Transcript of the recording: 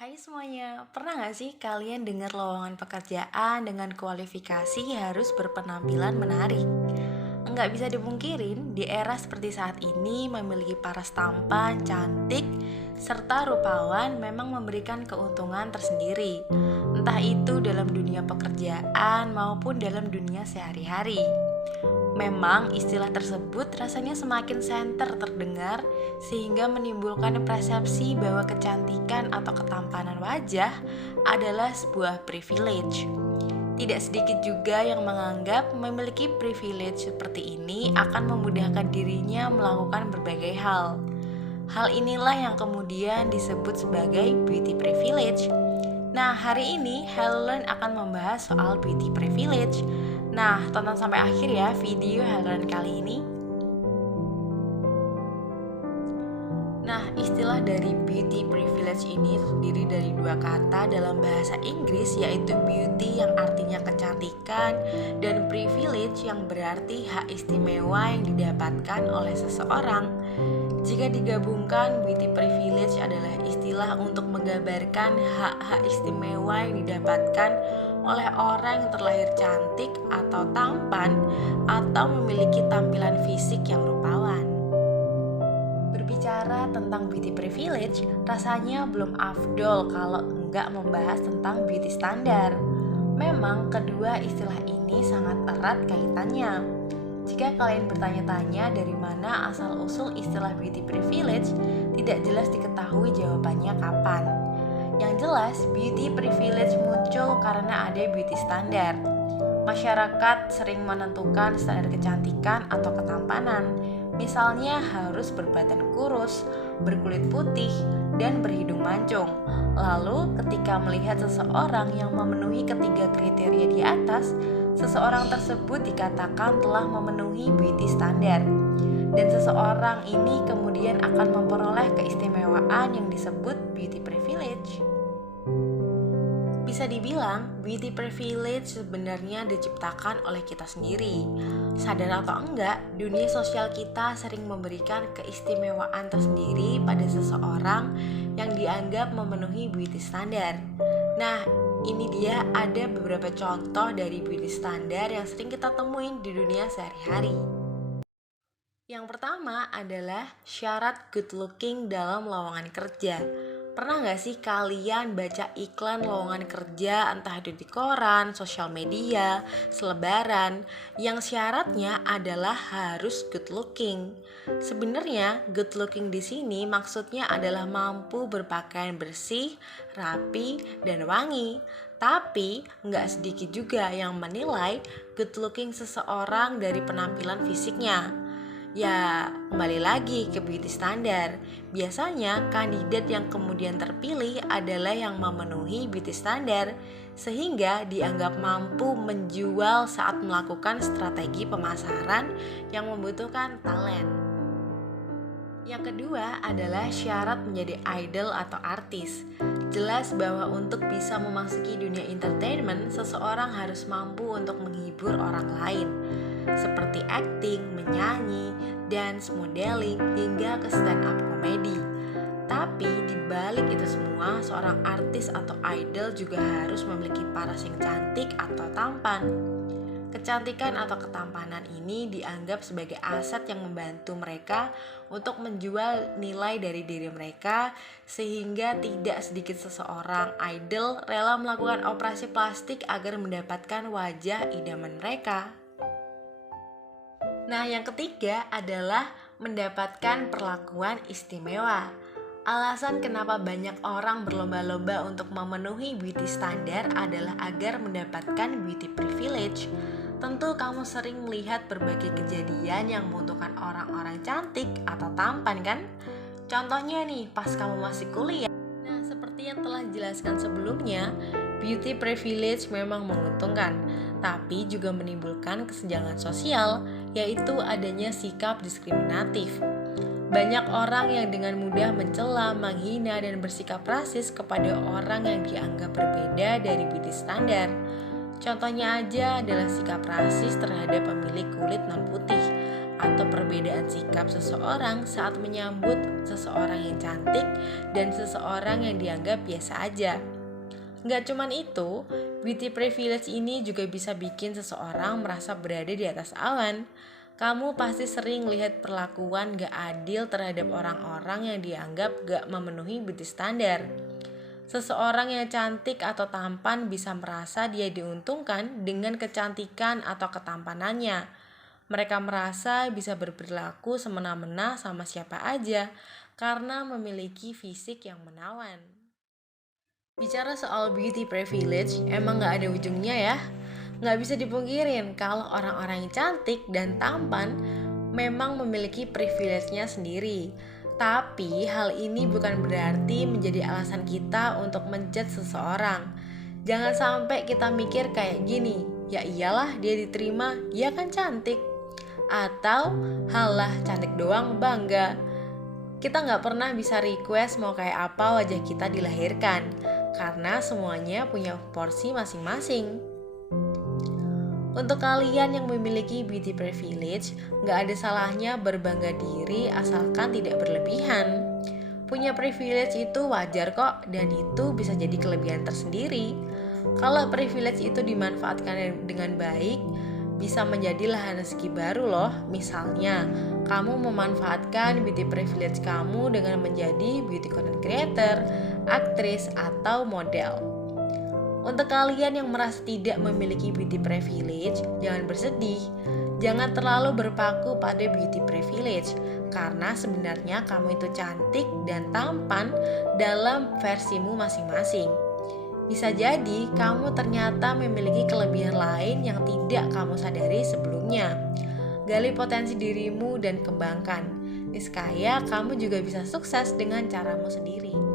Hai semuanya, pernah gak sih kalian dengar lowongan pekerjaan dengan kualifikasi harus berpenampilan menarik? Enggak bisa dipungkirin, di era seperti saat ini memiliki paras tampan, cantik, serta rupawan memang memberikan keuntungan tersendiri. Entah itu dalam dunia pekerjaan maupun dalam dunia sehari-hari. Memang istilah tersebut rasanya semakin senter terdengar sehingga menimbulkan persepsi bahwa kecantikan atau ketampanan wajah adalah sebuah privilege. Tidak sedikit juga yang menganggap memiliki privilege seperti ini akan memudahkan dirinya melakukan berbagai hal. Hal inilah yang kemudian disebut sebagai beauty privilege. Nah, hari ini Helen akan membahas soal beauty privilege. Nah, tonton sampai akhir ya video Helen kali ini. Nah, istilah dari beauty privilege ini terdiri dari dua kata dalam bahasa Inggris, yaitu beauty yang artinya kecantikan dan privilege yang berarti hak istimewa yang didapatkan oleh seseorang. Jika digabungkan, beauty privilege adalah istilah untuk menggambarkan hak-hak istimewa yang didapatkan oleh orang yang terlahir cantik atau tampan atau memiliki tampilan fisik yang rupawan. Berbicara tentang beauty privilege, rasanya belum afdol kalau enggak membahas tentang beauty standar. Memang kedua istilah ini sangat erat kaitannya. Jika kalian bertanya-tanya dari mana asal-usul istilah beauty privilege, tidak jelas diketahui jawabannya kapan. Yang jelas, beauty privilege muncul karena ada beauty standar. Masyarakat sering menentukan standar kecantikan atau ketampanan. Misalnya harus berbadan kurus, berkulit putih, dan berhidung mancung. Lalu ketika melihat seseorang yang memenuhi ketiga kriteria di atas, seseorang tersebut dikatakan telah memenuhi beauty standar. Dan seseorang ini kemudian akan memperoleh keistimewaan yang disebut beauty privilege. Bisa dibilang, beauty privilege sebenarnya diciptakan oleh kita sendiri. Sadar atau enggak, dunia sosial kita sering memberikan keistimewaan tersendiri pada seseorang yang dianggap memenuhi beauty standar. Nah, ini dia ada beberapa contoh dari beauty standar yang sering kita temuin di dunia sehari-hari. Yang pertama adalah syarat good looking dalam lowongan kerja. Pernah gak sih kalian baca iklan lowongan kerja entah itu di koran, sosial media, selebaran yang syaratnya adalah harus good looking. Sebenarnya good looking di sini maksudnya adalah mampu berpakaian bersih, rapi, dan wangi. Tapi nggak sedikit juga yang menilai good looking seseorang dari penampilan fisiknya. Ya, kembali lagi ke beauty standar. Biasanya kandidat yang kemudian terpilih adalah yang memenuhi beauty standar, sehingga dianggap mampu menjual saat melakukan strategi pemasaran yang membutuhkan talent. Yang kedua adalah syarat menjadi idol atau artis. Jelas bahwa untuk bisa memasuki dunia entertainment, seseorang harus mampu untuk menghibur orang lain, seperti acting, menyanyi, dance, modeling, hingga ke stand up comedy. Tapi di balik itu semua, seorang artis atau idol juga harus memiliki paras yang cantik atau tampan. Kecantikan atau ketampanan ini dianggap sebagai aset yang membantu mereka untuk menjual nilai dari diri mereka, sehingga tidak sedikit seseorang idol rela melakukan operasi plastik agar mendapatkan wajah idaman mereka. Nah, yang ketiga adalah mendapatkan perlakuan istimewa. Alasan kenapa banyak orang berlomba-lomba untuk memenuhi beauty standar adalah agar mendapatkan beauty privilege. Tentu kamu sering melihat berbagai kejadian yang membutuhkan orang-orang cantik atau tampan kan? Contohnya nih, pas kamu masih kuliah. Nah, seperti yang telah dijelaskan sebelumnya, beauty privilege memang menguntungkan, tapi juga menimbulkan kesenjangan sosial, yaitu adanya sikap diskriminatif. Banyak orang yang dengan mudah mencela, menghina, dan bersikap rasis kepada orang yang dianggap berbeda dari beauty standar. Contohnya aja adalah sikap rasis terhadap pemilik kulit non-putih atau perbedaan sikap seseorang saat menyambut seseorang yang cantik dan seseorang yang dianggap biasa aja. Nggak cuman itu, beauty privilege ini juga bisa bikin seseorang merasa berada di atas awan. Kamu pasti sering lihat perlakuan gak adil terhadap orang-orang yang dianggap gak memenuhi beauty standar. Seseorang yang cantik atau tampan bisa merasa dia diuntungkan dengan kecantikan atau ketampanannya. Mereka merasa bisa berperilaku semena-mena sama siapa aja karena memiliki fisik yang menawan. Bicara soal beauty privilege, emang gak ada ujungnya ya. Gak bisa dipungkirin kalau orang-orang yang cantik dan tampan memang memiliki privilege-nya sendiri. Tapi hal ini bukan berarti menjadi alasan kita untuk menjudge seseorang. Jangan sampai kita mikir kayak gini, ya iyalah dia diterima, dia kan cantik. Atau halah cantik doang bangga. Kita gak pernah bisa request mau kayak apa wajah kita dilahirkan, karena semuanya punya porsi masing-masing. Untuk kalian yang memiliki beauty privilege, gak ada salahnya berbangga diri asalkan tidak berlebihan. Punya privilege itu wajar kok, dan itu bisa jadi kelebihan tersendiri. Kalau privilege itu dimanfaatkan dengan baik, bisa menjadi lahan rezeki baru loh. Misalnya, kamu memanfaatkan beauty privilege kamu dengan menjadi beauty content creator, aktris, atau model. Untuk kalian yang merasa tidak memiliki beauty privilege, jangan bersedih. Jangan terlalu berpaku pada beauty privilege, karena sebenarnya kamu itu cantik dan tampan dalam versimu masing-masing. Bisa jadi kamu ternyata memiliki kelebihan lain yang tidak kamu sadari sebelumnya. Gali potensi dirimu dan kembangkan. Niscaya kamu juga bisa sukses dengan caramu sendiri.